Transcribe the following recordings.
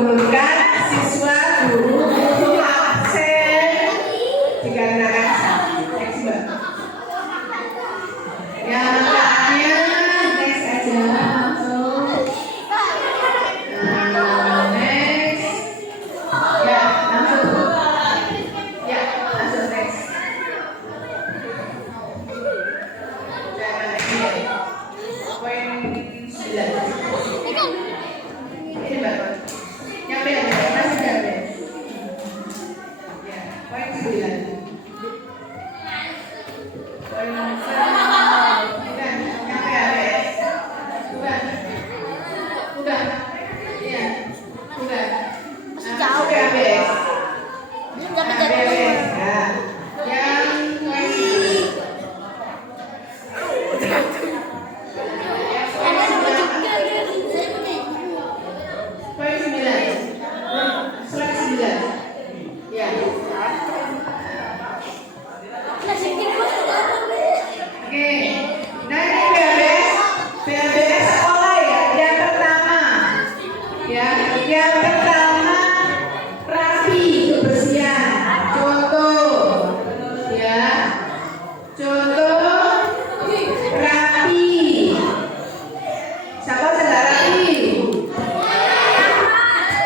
menurunkan siswa guru untuk absen dikarenakan sakit. Next Mbak. Yang terakhir next aja langsung. Next. Ya langsung. Ya langsung next. Poin 9. Ini Mbak. Yang beda masih ada. Ya, poin 9. Poin 9. Bukan, yang PABS. Bukan. Bukan. Iya. Bukan. Masih jauh. PABS. Jangan jadi. PABS. Ya. Yang poin 9. Poin 9. Slide 9. Ya. Oke. Nah ini PABS sekolah ya. Yang pertama. Ya, yang pertama rapi kebersihan. Contoh. Ya. Contoh rapi. Siapa sedang rapi?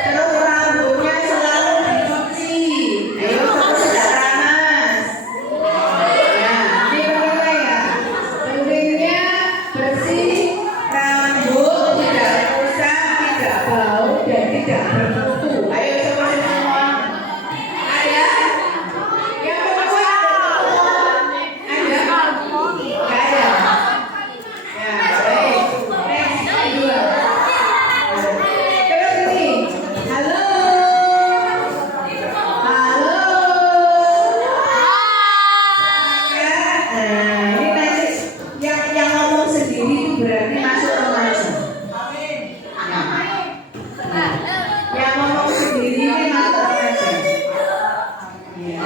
Terus rambutnya selalu dicuci. Ayo siapa sedang ramas? Ya, ini penting ya. Pentingnya bersih rambut, tidak rusak, tidak bau, dan tidak berkutu. Ayo coba semua. Ada? Yang kedua ada? Nggak ada. Ya, baik. Next, kedua. Terus ini. Halo. Halo. Ya, ini nanti yang ngomong sendiri itu berarti masuk remaja. Ya. Yang ngomong sendiri ini masuk remaja. Ya.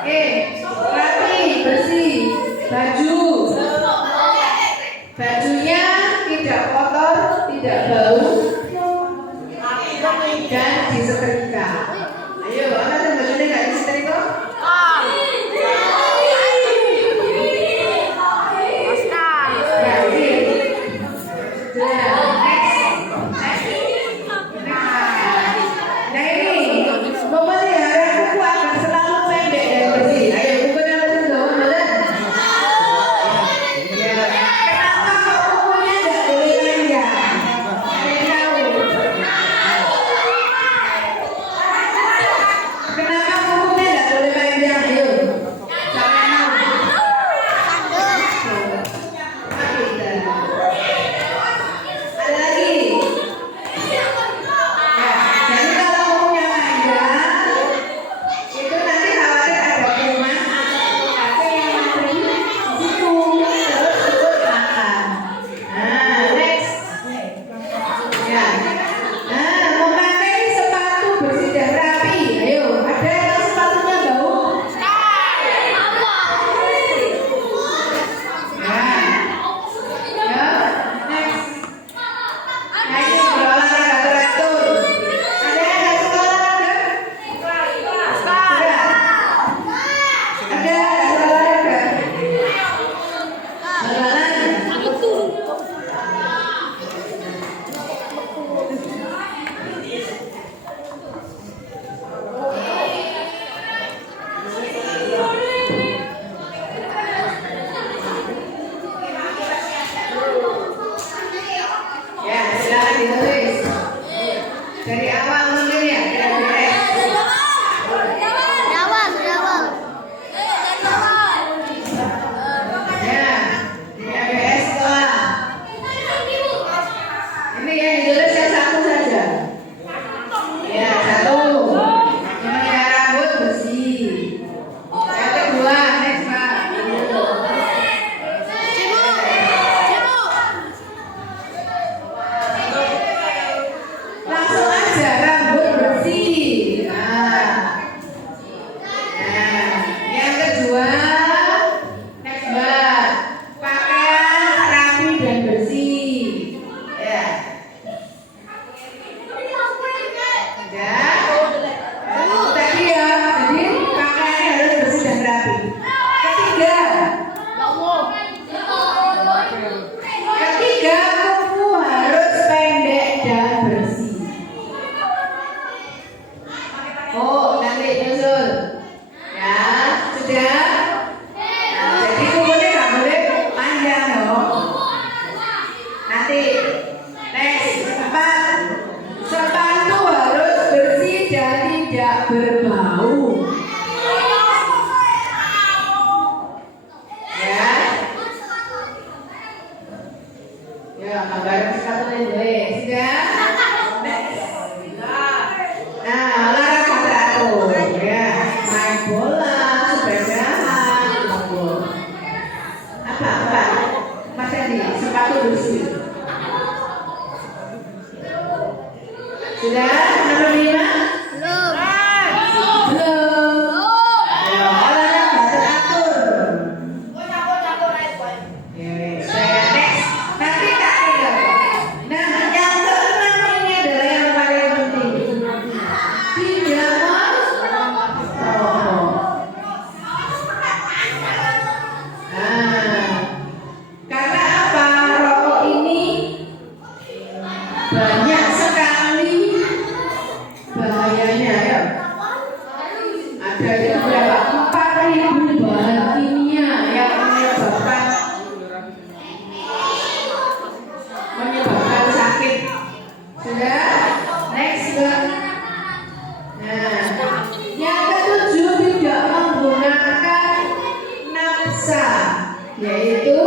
Oke, rapi, bersih, baju. Bajunya tidak kotor, tidak bau, dan disetrika. Ayo, ada bajunya nggak disetrika? Ya, ini. Nah ini memelihara kuku agar selalu pendek dan bersih. Ayo kukunya langsung dong, boleh? Ya. Kenapa kok kukunya nggak boleh panjang? Ada yang tahu? Kenapa kukunya nggak boleh panjang? Ayo. Siapa yang tahu? Ada lagi? Ya, jadi kalau kukunya panjang, itu nanti khawatir ada kuman atau kakek yang ngantri di situ, terus ikut makan. Nah, next. Ya. Nah, memakai sepatu bersih dan rapi. Ayo, ada yang sepatunya bau? Ya. Next. Nah, ini berolahraga teratur. Ada yang nggak suka olahraga? Suka. Ada nggak suka olahraga? Olahraga. Ya, silakan ditulis. Dari awal mungkin ya, dari beres. Ya, PABS sekolah. Ini yang ditulis yang satu saja. Ya, satu. Memelihara rambut bersih. Yang kedua, next Pak. Langsung aja rambut Sudah? Nomor 5? Belum. Belum. Ya, olahraga teratur. Saya next. Nanti tak tinggal. Nah, yang keenam ini adalah yang paling penting. Tidak merokok. Karena apa? Rokok ini banyak sekali bahayanya ya. Ada itu berapa? 4.000 bahan kimia yang menyebabkan sakit. Sudah? Next Mbak. Nah, yang ketujuh tidak menggunakan nafsa, yaitu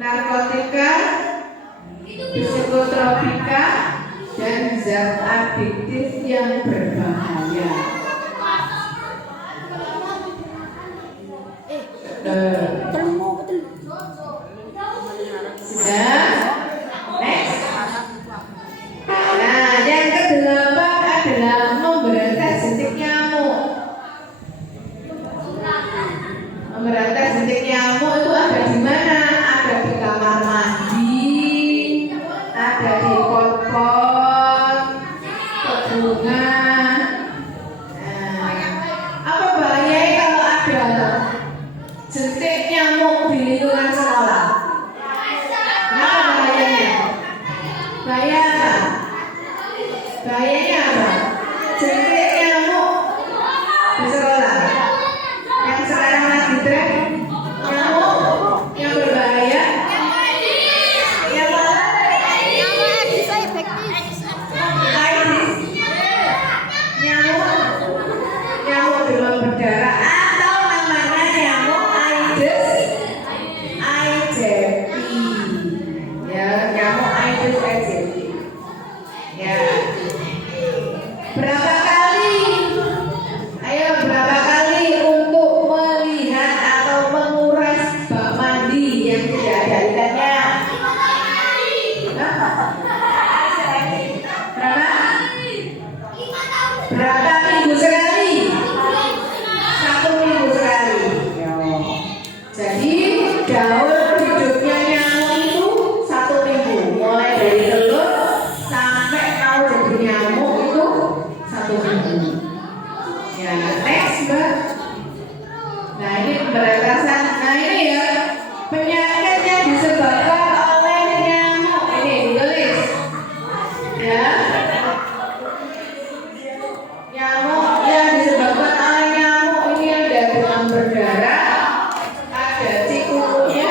narkotika, psikotropika, dan zat adiktif yang berbahaya. Sudah? Next. Nah, yang kedelapan adalah memberantas jentik nyamuk. Memberantas jentik nyamuk itu ada di mana? Ada di kamar mandi, ada di pot-pot, bunga. Apa bahayanya kalau ada jentik nyamuk di lingkungan sekolah? Apa bahayanya? Bahaya apa? Bahayanya apa? Jentik nyamuk di sekolah. Yang sekarang lagi tren nyamuk yang berbahaya. Yang mana? Bisa efektif. Aedes. Nyamuk demam berdarah atau namanya nyamuk Aedes aegypti. Ya, nyamuk Aedes aegypti. Ya. Berapa kali? Ayo berapa kali untuk melihat atau menguras bak mandi yang tidak ada ikannya? Berapa minggu sekali? 1 minggu sekali. Jadi daur hidupnya nyamuk itu 1 minggu, mulai dari telur sampai kau jadi nyamuk itu 1 minggu. Ya, next Mbak. Nah ini pemberantasan. Nah ini ya penyakit yang disebabkan oleh nyamuk. Ini ditulis. Ya. Nyamuk yang disebabkan oleh nyamuk ini ada demam berdarah, ada cikungunya,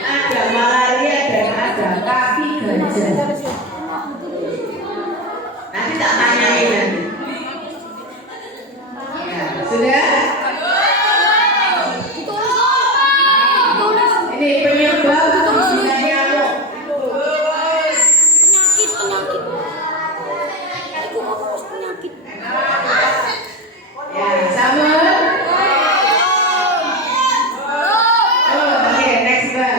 ada malaria, dan ada kaki gajah. Nanti tak tanyain nanti. Ya, sudah? Ini penyebab giginya nyamuk. Penyakit. Aku mau urus penyakit. Ya, sama. Oke, next Mbak.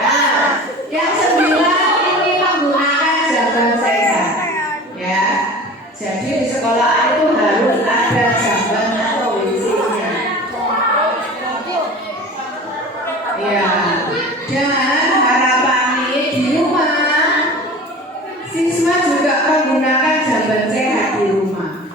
Nah, yang 9 ini menggunakan jamban sehat. Ya, jadi di sekolah itu harus ada jamban atau WC-nya. Ya, dan harapannya di rumah siswa juga menggunakan jamban sehat di rumah.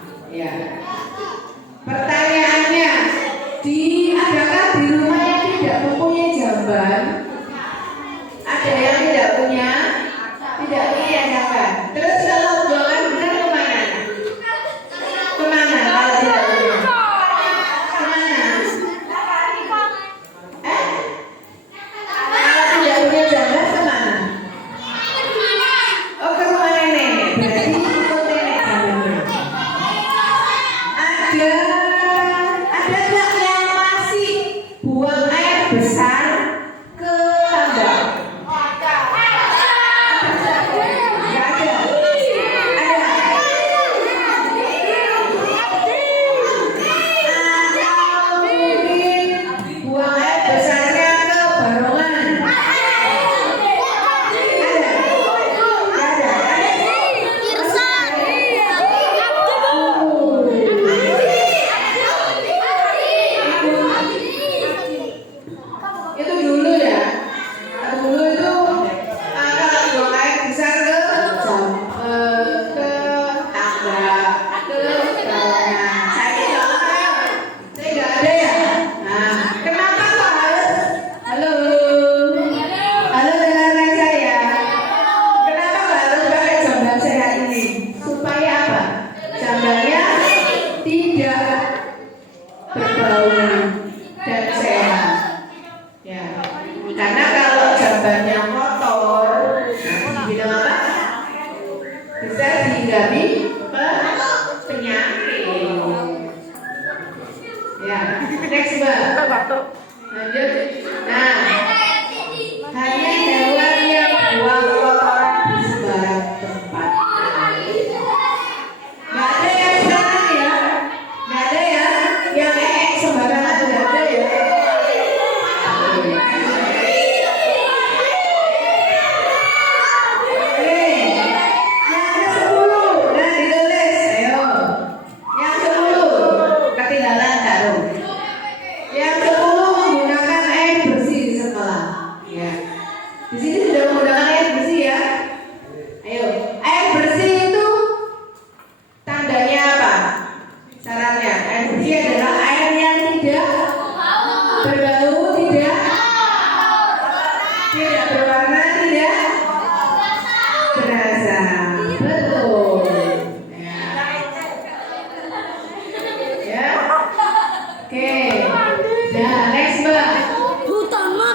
bisa dihindari penyakit. Ya, next Mbak. Lanjut. Nah, hanya hewan yang buang kotoran di sembarang tempat. Nggak ada yang sembarangan ya, nggak ada ya yang sembarangan, nggak ada ya. Di sini sudah menggunakan air bersih ya. Ayo, air bersih itu tandanya apa? Syaratnya, air bersih adalah air yang tidak berbau, tidak berwarna, tidak berasa. Betul. Ya. Oke. Nah, next Mbak. Utama.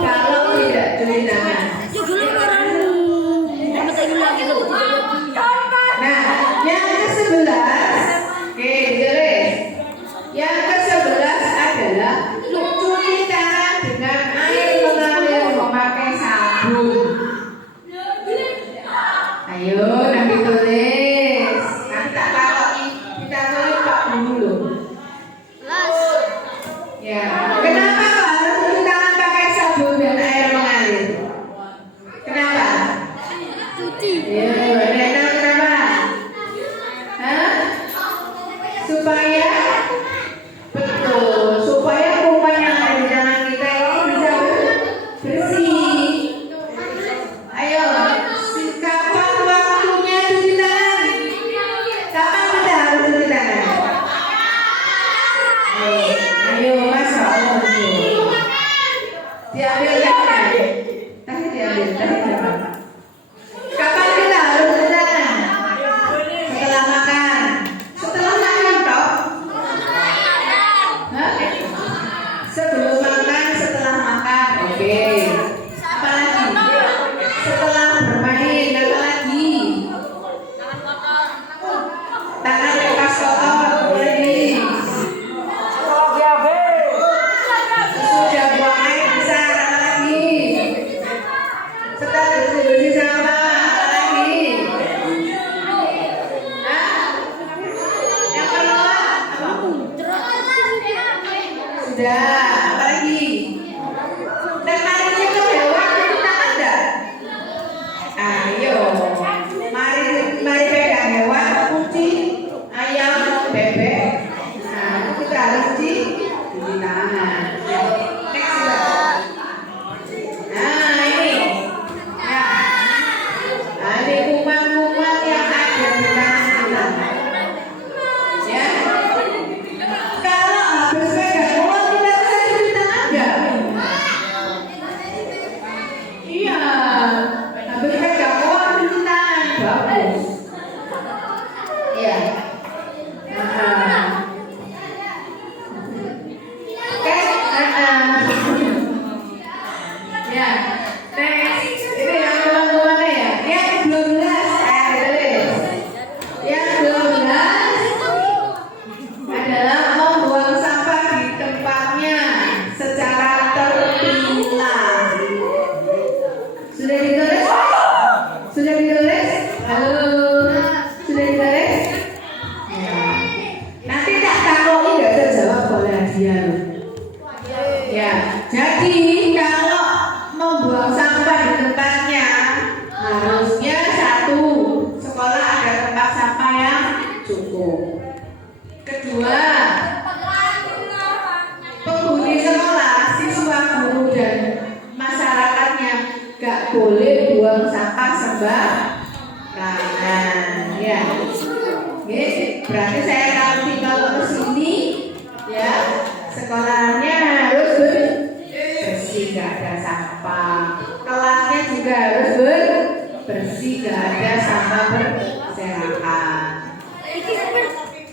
Kalau tidak cuci tangan. Nah, yang ke-11, oke, ditulis. Yang ke-11 adalah cuci tangan dengan air mengalir memakai sabun. Ayo, nanti tulis. Nanti tak taruh, kita tulis Pak dulu. Ya, kenapa kok harus cuci tangan pakai sabun dan air mengalir? Kenapa? Cuci. Ya, Rena kenapa? Hah? Supaya betul, supaya kuman yang ada di tangan kita ini bisa bersih. Ayo, kapan waktunya cuci tangan? Kapan kita harus cuci tangan? Ayo, Masya Allah. Diambil tangan. Tadi diambil, tadi dapat. Kapan kita harus cuci tangan? Setelah makan. Setelah makan toh? Hah? Sebelum makan, setelah makan. Oke. Apa lagi? Setelah bermain, apa lagi? Tangan bekas kotor, boleh. Sudah buang air besar, apa lagi? Setelah bersih-bersih sampah, apa lagi? Hah? Yang kedua, apa? Sudah, apa lagi? Dan mari kita hewan cuci tangan enggak? Ayo, mari pegang hewan, kucing, ayam, bebek. Nah, kita harus cuci tangan. Next Mbak. Nah, ini. Ya. Nah, ini kuman-kuman yang ada di tangan kita. Ya. Kalau habis pegang uang kita bisa cuci tangan enggak? Iya. Habis pegang uang cuci tangan bagus. Iya. Nah. Oke. Ya. Next. Ini yang teman-teman ya. Yang 12 tulis. Yang 12 adalah membuang sampah di tempatnya secara terpilah. Sudah ditulis? Sudah ditulis? Halo? Sudah ditulis? Ya. Nanti tak takoki nggak terjawab oleh hadiah. Ya. Jadi kalau membuang sampah di tempatnya harusnya satu, sekolah ada tempat sampah yang cukup. Kedua, penghuni sekolah, siswa, guru dan masyarakatnya gak boleh buang sampah sembarangan. Ya, oke. Berarti saya kalau ke sini, ya sekolahnya harus bersih, gak ada sampah. Kelasnya juga harus bersih, gak ada sampah berserakan.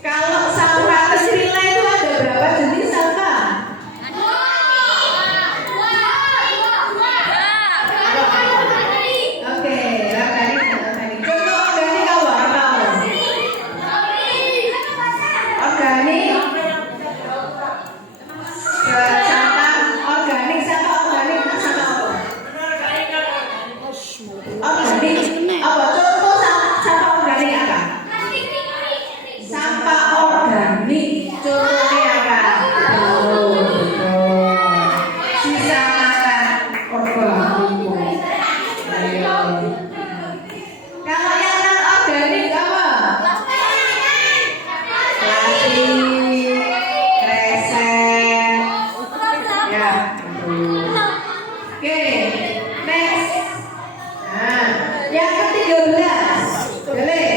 Kalau sampah terpilah itu ada berapa jenis sampah? organik. Apa contoh sampah organik apa? Sampah organik contohnya apa? Oh, betul. Sisa makan organik. Ayo. Kalau yang non organik apa? Plastik, kresek, ya. Oke, next. Nah, yang ke-13, boleh.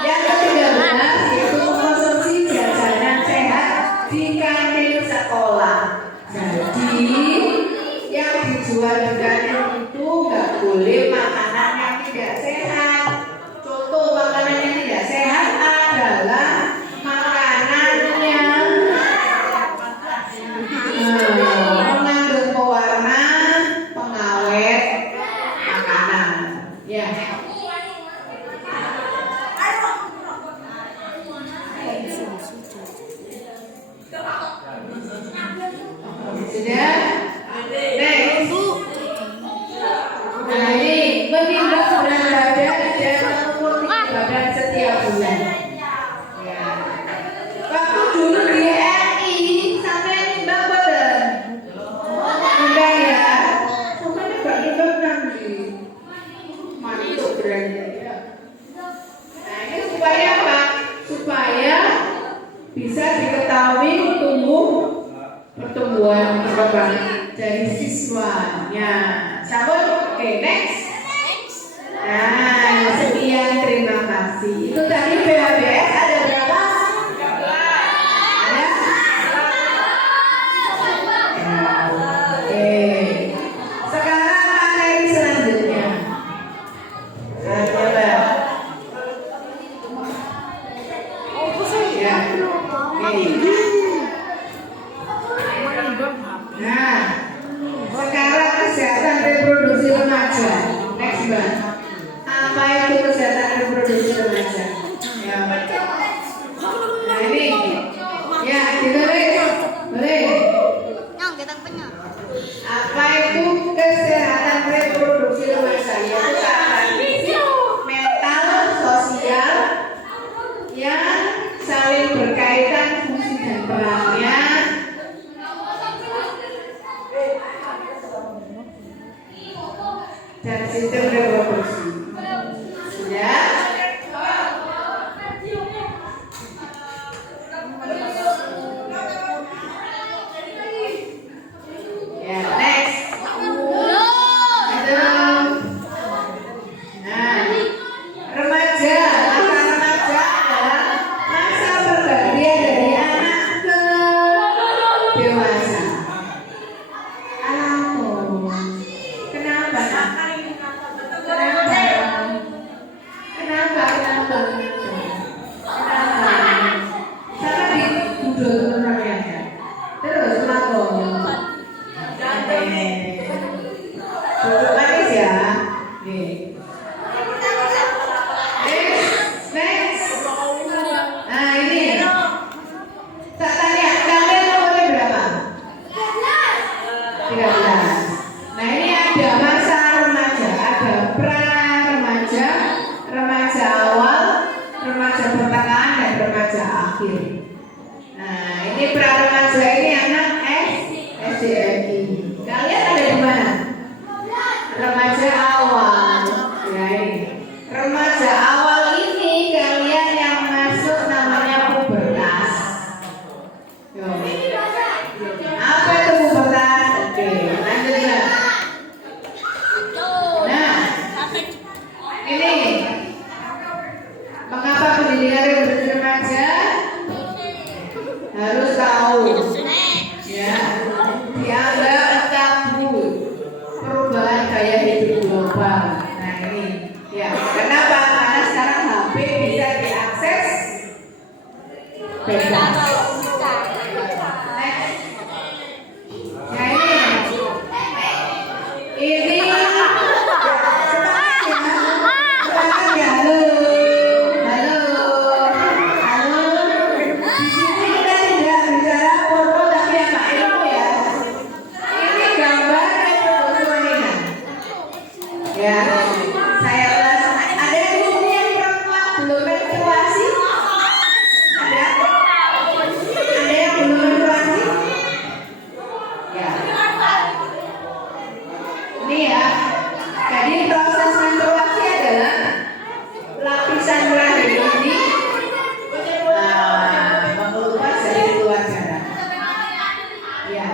Yang ke-13 itu konsumsi jajanan sehat di kantin sekolah. Jadi yang dijual di kantin itu nggak boleh makanan yang tidak sehat. Contoh makanan yang tidak sehat adalah makanan yang mengandung pewarna, pengawet makanan. Ya. Sudah? Next. Nah ini menimbang berat badan dan mengukur tinggi badan setiap bulan. Ya. Waktu dulu di RI sampai nimbang badan. Enggak ya? Sampai enggak nimbang nanti. Mantuk berarti ya. Nah ini supaya apa? Supaya bisa diketahui pertumbuhan perkembangan dari siswanya. Sambut, oke, next. Nah, sekian, terima kasih. Itu tadi PHBS ada berapa? Ada? Oke. Sekarang materi selanjutnya. Nah, coba. Ya. Oke. Nah, sekarang kesehatan reproduksi remaja. Next, Mbak. Apa itu kesehatan reproduksi remaja? Ya. Nah ini, ya ditulis, boleh. Apa itu kesehatan reproduksi remaja? Yaitu keadaan mental, sosial yang saling berkaitan fungsi dan perannya. Dan sistem reproduksi. Sudah? Ya, next. Nah, remaja, masa remaja adalah masa pergantian dari anak ke dewasa. Kenapa? Sama di budol namanya. Terus lakon. Duduk manis ya. Nih. Next. Nah ini. Tak tanya, kalian umurnya berapa? 13. Nah ini ada masa remaja, ada pra-remaja, remaja awal, remaja pertengahan, dan remaja akhir. Nah ini pra-remaja ini anak SDMI. Kalian ada di mana? Remaja awal. Ya ini. Remaja awal ini kalian yang masuk namanya pubertas. Yo. Apa itu pubertas? Oke, lanjut ya. Nah, ini mengapa pendidikan reproduksi remaja harus tahu? Ya, dianggap tabu, perubahan gaya hidup global. Nah ini, ya. Kenapa? Karena sekarang HP bisa diakses bebas. Ini Ya, saya ulas. Ada yang di sini yang perempuan belum menstruasi? Ada? Ada yang belum menstruasi? Ya. Ini ya. Jadi proses menstruasi adalah lapisan rahim ini mengelupas dari keluar darah. Ya.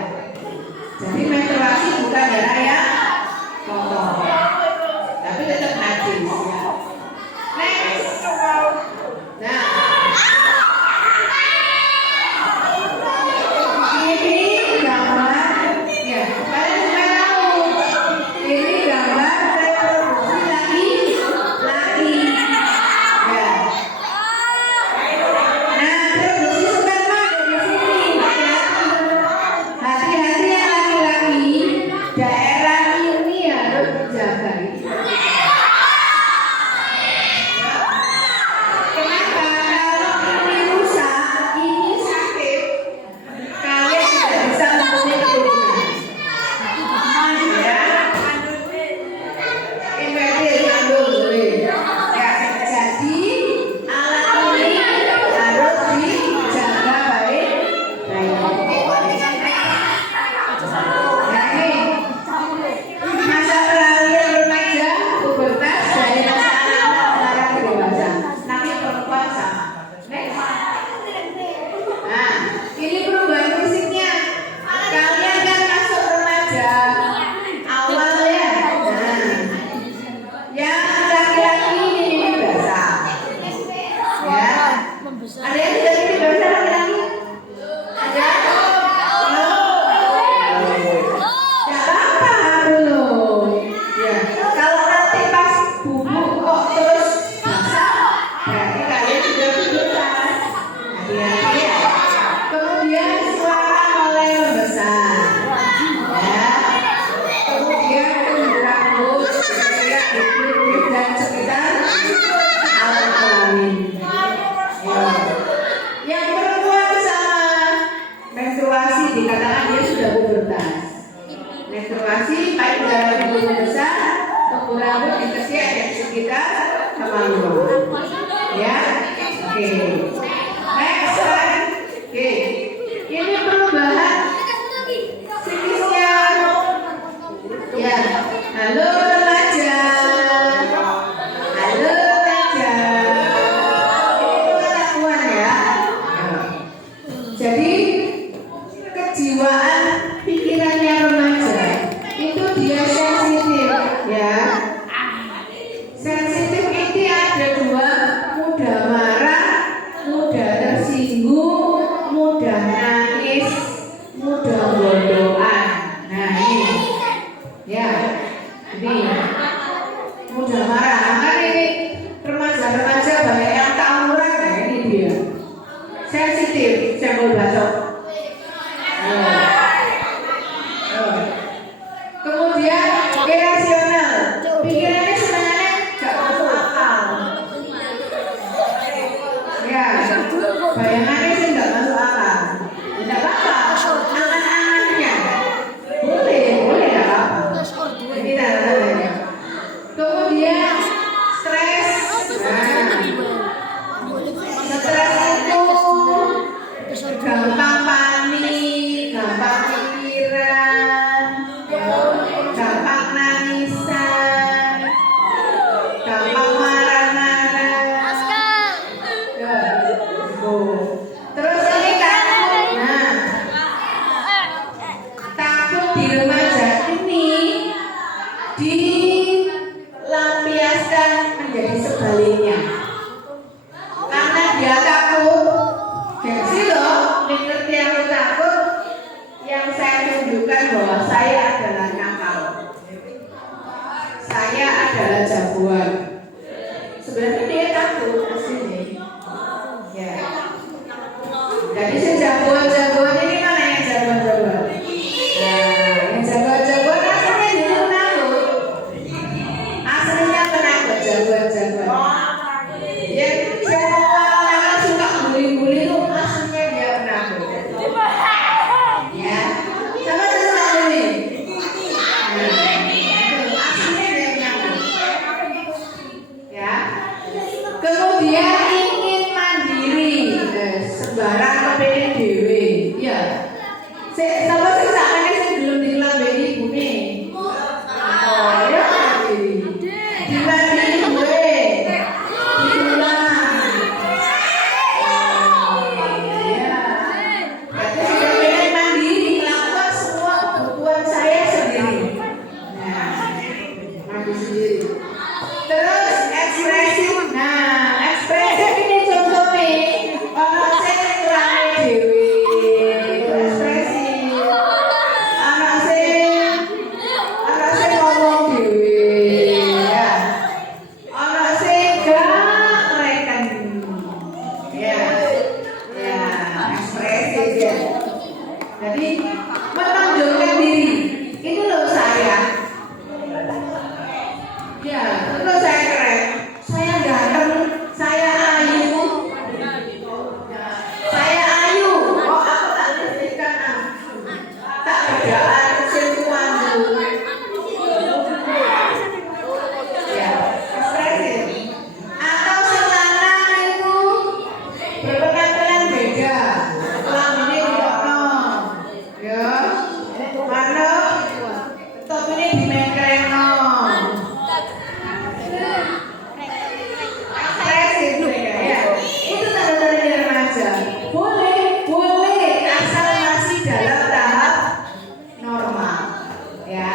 Jadi menstruasi bukan darah yang kotor, tapi tetap najis ya. Next. Nah, ini gambar ya. Kalian sudah tahu ini gambar reproduksi laki-laki ya. Nah, reproduksi sperma dari sini ya. Hati-hati yang laki-laki, daerah ini harus dijaga. Kenapa? Kalau ini rusak, ini sakit, kalian tidak bisa mempunyai keturunan. Ya, infeksi kandung boleh. Ya, jadi alat ini harus dijaga baik-baik. Nah ini masa kalian remaja, pubertas dari masa anak-anak mengarah ke dewasa. Nanti perempuan sama. Next. Nah, ini perubahan fisiknya. Kalian kan masuk remaja awal ya. Nah, yang laki-laki ini basah. Ya. Ada yang sudah ini basah laki-laki? Ada? Ya apa belum? Ya, kalau nanti pas bubuk kok terus basah, berarti kalian sudah pubertas. Hati-hati ya. Kemudian suara mulai membesar. Ya. Kemudian tumbuh rambut, kira-kira di dan sekitar alat kelamin. Ya. Yang perempuan sama menstruasi dikatakan dia sudah pubertas. Menstruasi baik darah tubuh membesar, tumbuh rambut dikesiak dan sekitar kemaluan. Ya, oke. Next slide. Oke. Ini perubahan psikisnya. Ya, halo remaja. Halo remaja. Ini pengetahuan ya. Jadi kejiwaan pikirannya remaja itu dia sensitif ya. Sensitif ini ada dua, mudah marah, mudah tersinggung, mudah nangis, mudah bodohan. Nah ini ya, ini mudah marah. Kan ini remaja-remaja banyak yang tawuran ya, ini dia. Sensitif, senggol batok. Kemudian irasional, pikirannya sebenarnya gak masuk akal. Ya, bayangannya sih gak masuk akal. Tidak apa-apa, angan-angannya boleh gak apa-apa. Ini tanda-tandanya. Kemudian stres. Nah, stres itu gampang panik, gampang pikiran, gampang nangisan, gampang marah-marah. Terus ini takut. Nah, takut di remaja ini dilampiaskan menjadi sebaliknya. Karena dia takut, gengsi loh, ngerti aku takut. Yang saya tunjukkan bahwa saya adalah nakal, saya adalah jagoan. Sebenarnya dia takut aslinya. Ya. Jadi si jagoan-jagoan ini mana yang jagoan-jagoan? Nah, yang jagoan-jagoan aslinya dia penakut. Aslinya penakut jagoan-jagoan. Ya, siapa orang suka bully-bully itu aslinya dia penakut. Ya, sama suka bully. Nah, itu aslinya dia penakut. mandi sendiri. Terus ekspresi. Nah, ekspresi ini contoh nih. Ono sing rame dhewe. Ekspresi. Ono sing ngomong dhewe. Ya. Ono sing gak reken. Ya. Ya, ekspresi ya. Jadi menonjolkan diri. Itu loh saya. Ya, itu saya keren. Saya ganteng, saya ayu. Saya ayu. Oh, aku tak berikan. Tak bedaan sentuhan. Ya, ekspresi. Atau selanang itu berpenampilan beda. Kelaminnya dirokno. Ya. Mana top ini dimengkreno. Ekspresi ya. Itu tanda-tanda remaja. Boleh asal masih dalam tahap normal. Ya.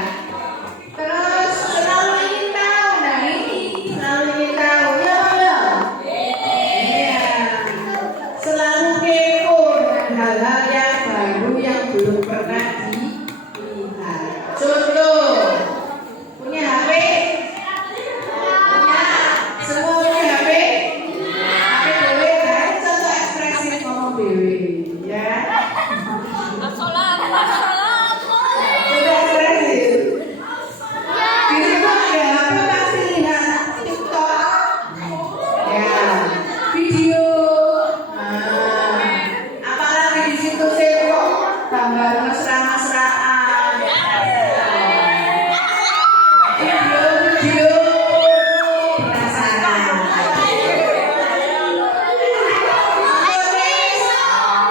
Terus selalu ingin tahu, nah ini selalu ingin tahu, ya. Iya. Selalu kepo dengan hal-hal yang baru yang belum pernah dilihat. Contoh, punya HP? Punya? Semua punya HP? HP dewe, nah ini contoh ekspresi ngomong dewe, ya. Contoh ekspresi. Di situ ada HP pasti lihat TikTok, ya, video. Nah, apalagi di situ sih kok gambar mesra-mesraan. Video penasaran.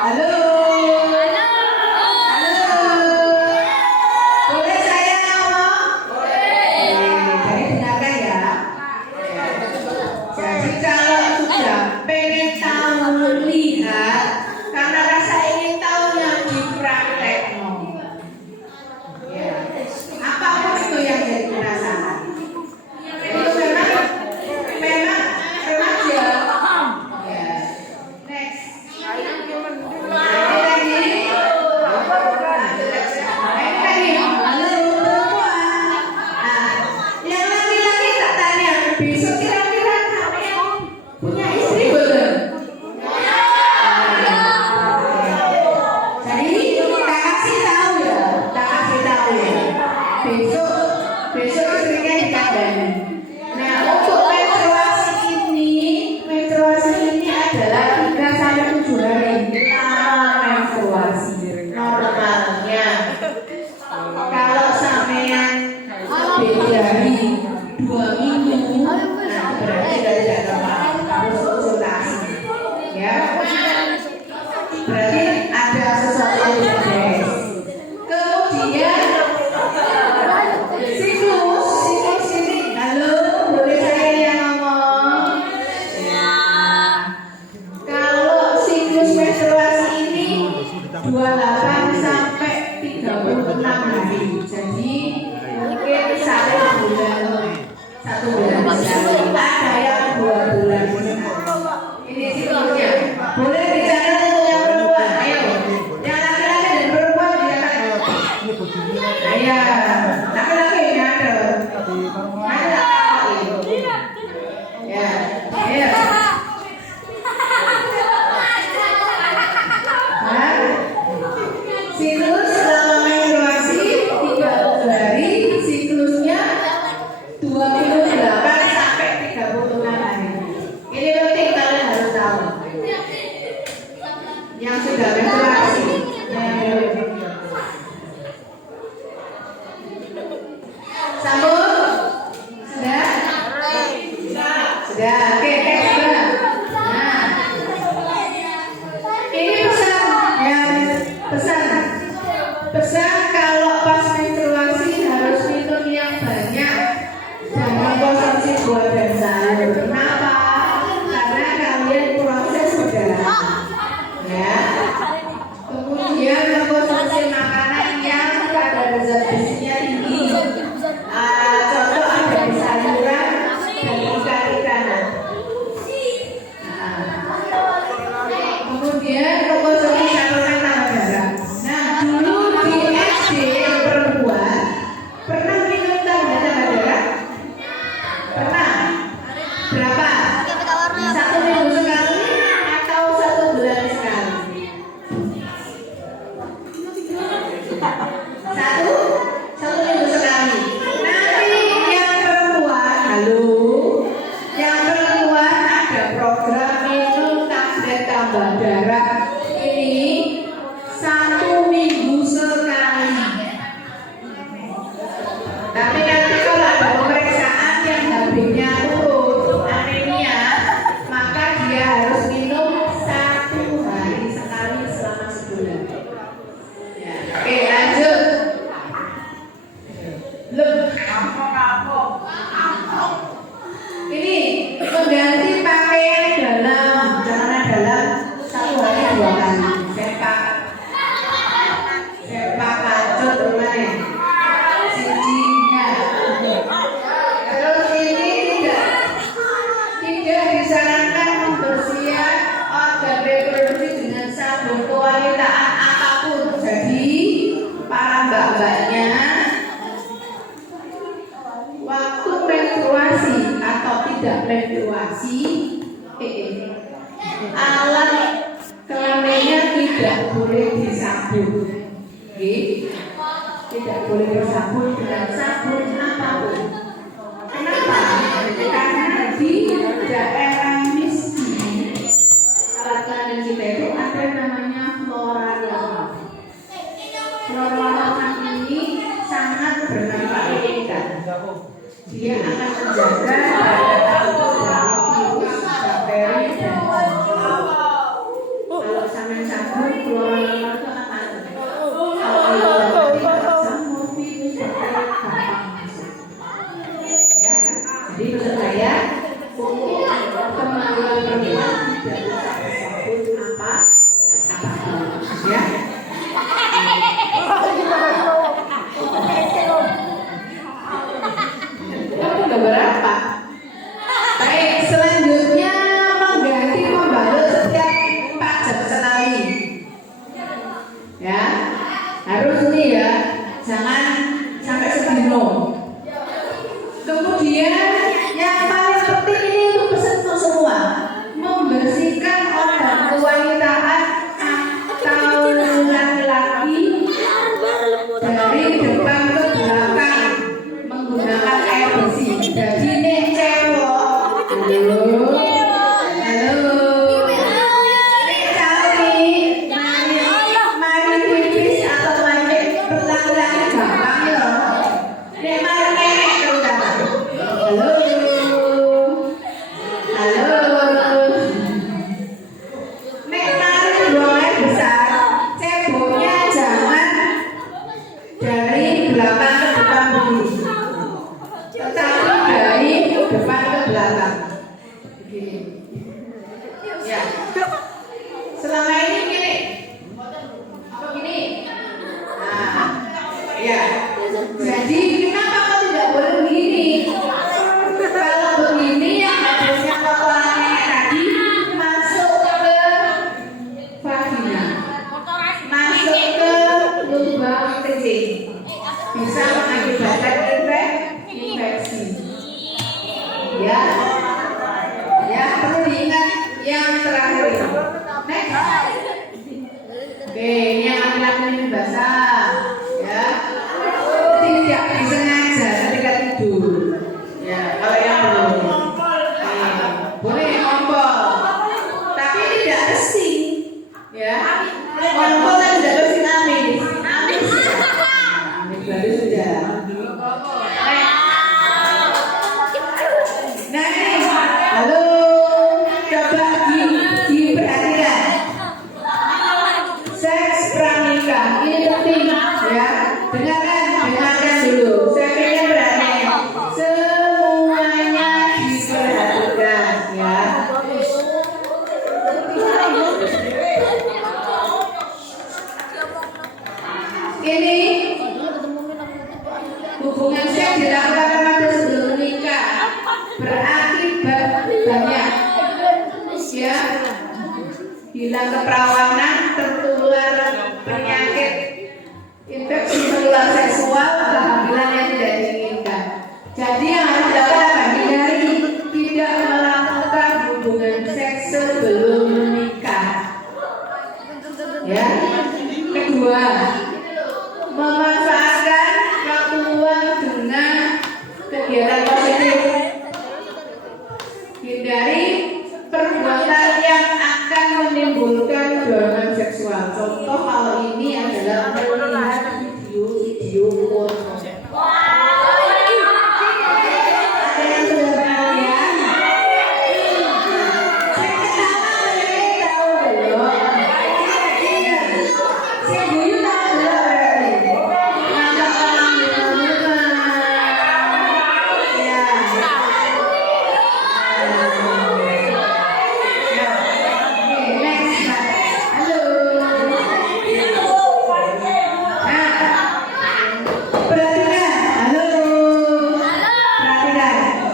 Halo. Boleh saya ngomong? Jadi dengarkan ya. Jadi kalau sudah pengen tahu lihat, karena rasa ingin tahu yang dipraktekno. Ya. Apapun itu yang jadi penasaran. Itu memang remaja. Ya. Next. Yang laki-laki tak tanya, besok kira-kira kalian punya istri belum? Jadi tak kasih tahu ya. Besok istrinya dikandani. Nah, untuk menstruasi ini adalah 3 sampai 7 hari menstruasi normalnya. Kalau sampean lebih dari 2 minggu, nah berarti tidak normal, harus konsultasi. Ya, berarti ada sesuatu yang tidak beres. Kemudian siklus ini, halo, boleh saya yang ngomong? Ya. Kalau siklus menstruasi ini 28 sampai 36 hari. Jadi mungkin satu bulan sekali. Ada yang 2 bulan sekali. Ini siklusnya. Boleh bicara untuk yang perempuan. Ayo. Yang laki-laki dan perempuan bicara. Ayo. Laki-laki ada. Ada. Ya. Ayo. Siklus selama menstruasi 30 hari, siklusnya 28 sampai 36 hari. Ini penting kalian harus tahu. Yang sudah menstruasi. Sambung? Sudah? Sudah. Oke, next. Nah, ini pesan kalau pas menstruasi harus minum yang banyak, jangan konsumsi buah dan sayur. Kenapa? Karena kalian proses sudah, ya. Kemudian mengkonsumsi makanan yang kadar zat besinya tinggi. Contoh ada Halo. Yang kedua ada program minum tablet tambah darah. Ini 1 minggu sekali. Tapi nanti kalau ada pemeriksaan yang HB-nya turun anemia, maka dia harus minum 1 hari sekali selama sebulan. Ya. Oke, lanjut. Ini mengganti pakaian dalam, celana dalam 1 hari 2 kali. Sepak kacut rumahnya. Sijinya. Terus ini tidak disarankan membersihkan organ reproduksi dengan sabun kewanitaan apapun. Jadi para mbak-mbaknya waktu menstruasi atau tidak menstruasi, alat kelaminnya tidak boleh disabun. Tidak boleh bersabun dengan sabun apapun. Kenapa? Karena di daerah miskin alat kelamin kita itu ada namanya flora lokal. Flora lokal ini sangat bermanfaat untuk kita. Dia akan menjaga dari virus, bakteri, dan kalau sampai sabun flora lokal itu akan ada. Kalau jadi menurut saya untuk kemaluan perempuan tidak bisa disebut apa ya. Kamu udah berapa? Baik, selanjutnya mengganti pembalut setiap 4 jam sekali. Ya, harus ini ya, jangan sampai sedino. Kemudian yang paling penting ini untuk peserta semua, membersihkan organ kewanitaan atau laki-laki dari depan ke belakang menggunakan air bersih. Jadi ini cewek, halo, mari pipis atau mandi berlaki-laki gampang ya. Nek mari nenek terutama. Halo. Nek mari buang air besar, ceboknya jangan dari belakang ke depan dulu, tetapi dari depan ke belakang. Begini. Ya. Selama ini gini. Begini. Nah, ya. Jadi kenapa kok tidak boleh begini? Kalau begini yang harusnya kotorannya tadi masuk ke vagina, masuk ke lubang kencing, bisa mengakibatkan infeksi. Ya, ya perlu diingat yang terakhir ini. Next. Oke, ini yang laki-laki ini basah, ya. Tidak disengaja ketika tidur. Ya, kalau yang belum, boleh ngompol, tapi tidak bersih. Ya, ngompol tapi tidak bersih amis. Amis baru sudah. Nah ini, halo, coba diperhatikan. Seks pranikah ini penting, ya. Dengarkan dulu. Saya ingin perhatikan. Semuanya diperhatikan, ya. Ini hubungan seks dilakukan remaja sebelum menikah berakibat banyak, ya. Hilang keperawanan, tertular penyakit infeksi menular seksual, kehamilan yang tidak diinginkan. Jadi yang harus dilakukan apa? Hindari tidak melakukan hubungan seks sebelum menikah. Ya. Kedua, memanfaatkan waktu luang dengan kegiatan positif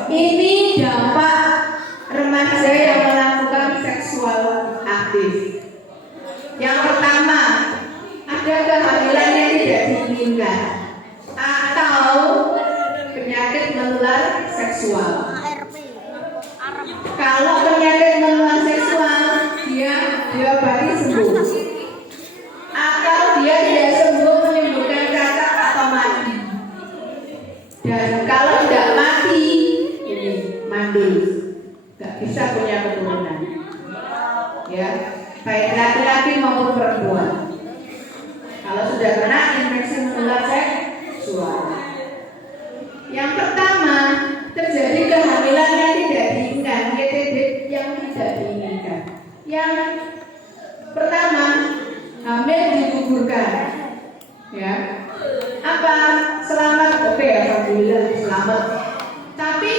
Ini dampak remaja yang melakukan seksual aktif. Yang pertama, ada kehamilan yang tidak diinginkan atau penyakit menular seksual. Kalau penyakit menular seksual, dia diobati sembuh. Atau dia tidak sembuh, menimbulkan cacat atau mati. Dan kalau tidak mati, ini mandul, nggak bisa punya keturunan. Ya, baik laki-laki maupun perempuan. Kalau sudah kena infeksi menular seksual. Yang pertama, terjadi kehamilan yang tidak diinginkan, YTD yang tidak diinginkan. Yang pertama, hamil digugurkan. Ya. Apa? Selamat, oke, alhamdulillah selamat. Tapi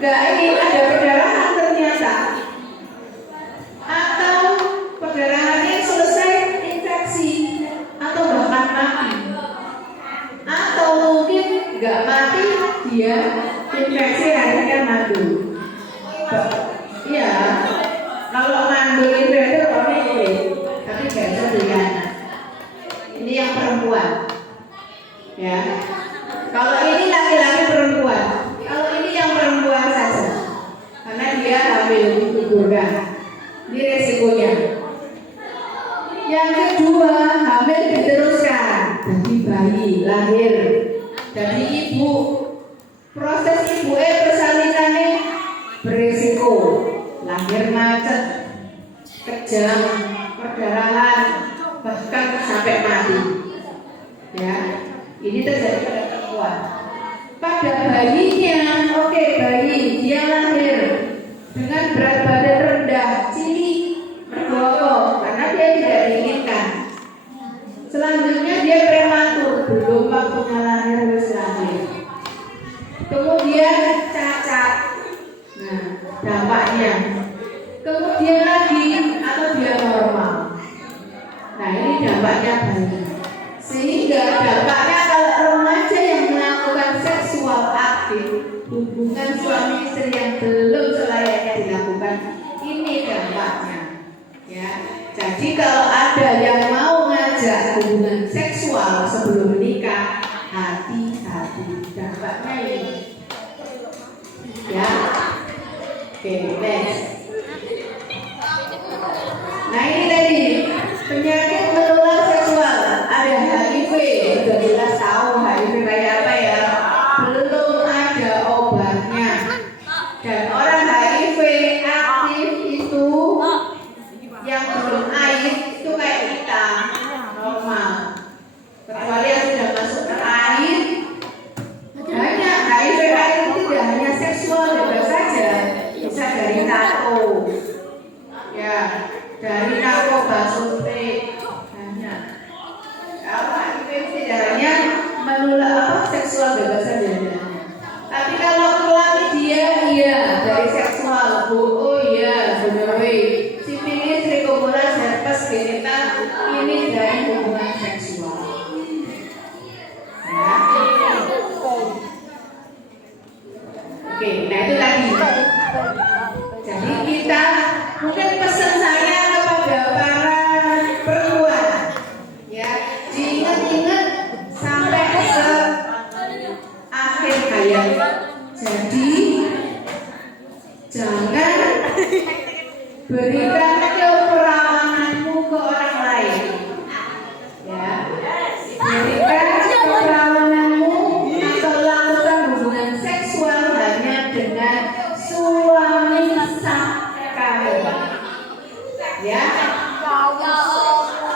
nggak ingin ada perdarahan ternyata. Atau perdarahannya selesai infeksi atau bahkan mati. Atau mungkin nggak mati, dia infeksi akhirnya mandul. Iya, kalau mandul infeksi ini, tapi nggak bisa dilihat. Ini yang perempuan, ya. Kalau ini laki-laki perempuan, kalau ini yang perempuan saja, karena dia hamil digugurkan. Ini resikonya. Yang kedua, hamil diteruskan, jadi bayi lahir, jadi ibu. Proses ibu persalinannya beresiko, lahir macet, kejang, perdarahan, bahkan sampai mati. Ya, ini terjadi pada perempuan. Pada bayinya, oke, bayi dia lahir dengan berat badan rendah, cilik, mergowo, karena dia tidak diinginkan. Selanjutnya dia prematur, belum waktunya lahir harus lahir. Kemudian cacat. Nah, dampaknya. Kemudian lagi atau dia normal. Nah, ini dampaknya banyak. Sehingga dampaknya kalau remaja yang melakukan seksual aktif, hubungan suami istri yang belum selayaknya dilakukan, ini dampaknya. Ya. Jadi kalau ada yang mau ngajak hubungan seksual sebelum menikah, hati-hati, dampaknya ini. Ya. Oke, next. Nah, ini tadi penyakit menular seksual. Ada HIV, sudah jelas tahu HIV kayak apa ya. Belum ada obatnya. Dan orang HIV aktif itu yang belum air itu kayak kita normal. Kecuali yang sudah masuk ke air. Hanya HIV itu tidak hanya seksual bebas saja, bisa dari tato, ya, dari narkoba suntik, banyak. Kalau HIV tidak hanya menular seksual bebas saja, tapi kalau klamidia, iya dari seksual, oh iya, gonorrhea, sifilis, trichomonas, herpes genital, ini dari hubungan seksual. Ya. Oke, nah itu tadi. Jadi kita mungkin pesan saya kepada para perempuan, ya, diingat-ingat sampai ke akhir hayat. Jadi jangan berikan keperawananmu ke orang lain, ya. Berikan keperawananmu atau lakukan hubungan seksual hanya dengan suami sah kamu, ya.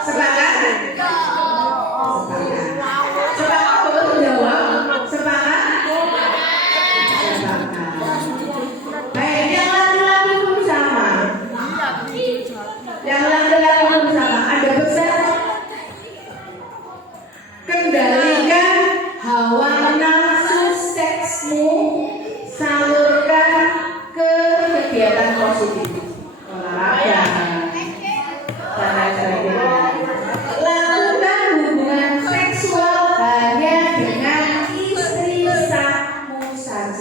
Sepakat? Sepakat betul jawab. Sepakat? Sepakat. Baik, yang laki-laki pun sama. Yang laki-laki pun sama. Ada pesan. Kendalikan hawa nafsu seksmu, salurkan ke kegiatan positif, olahraga, dan lain sebagainya. Lakukan hubungan seksual hanya dengan istri sahmu saja.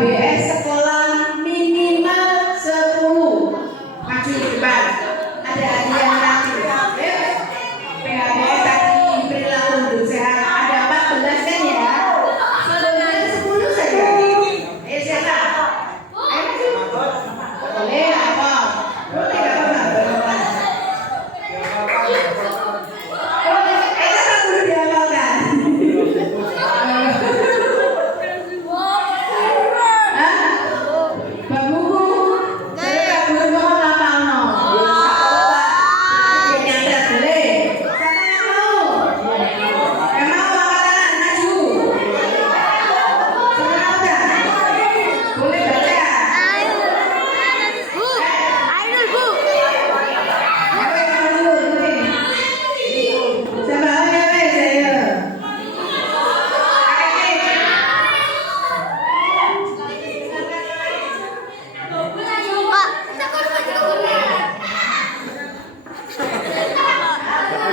KBS sekolah minimal 10. Maju ke depan.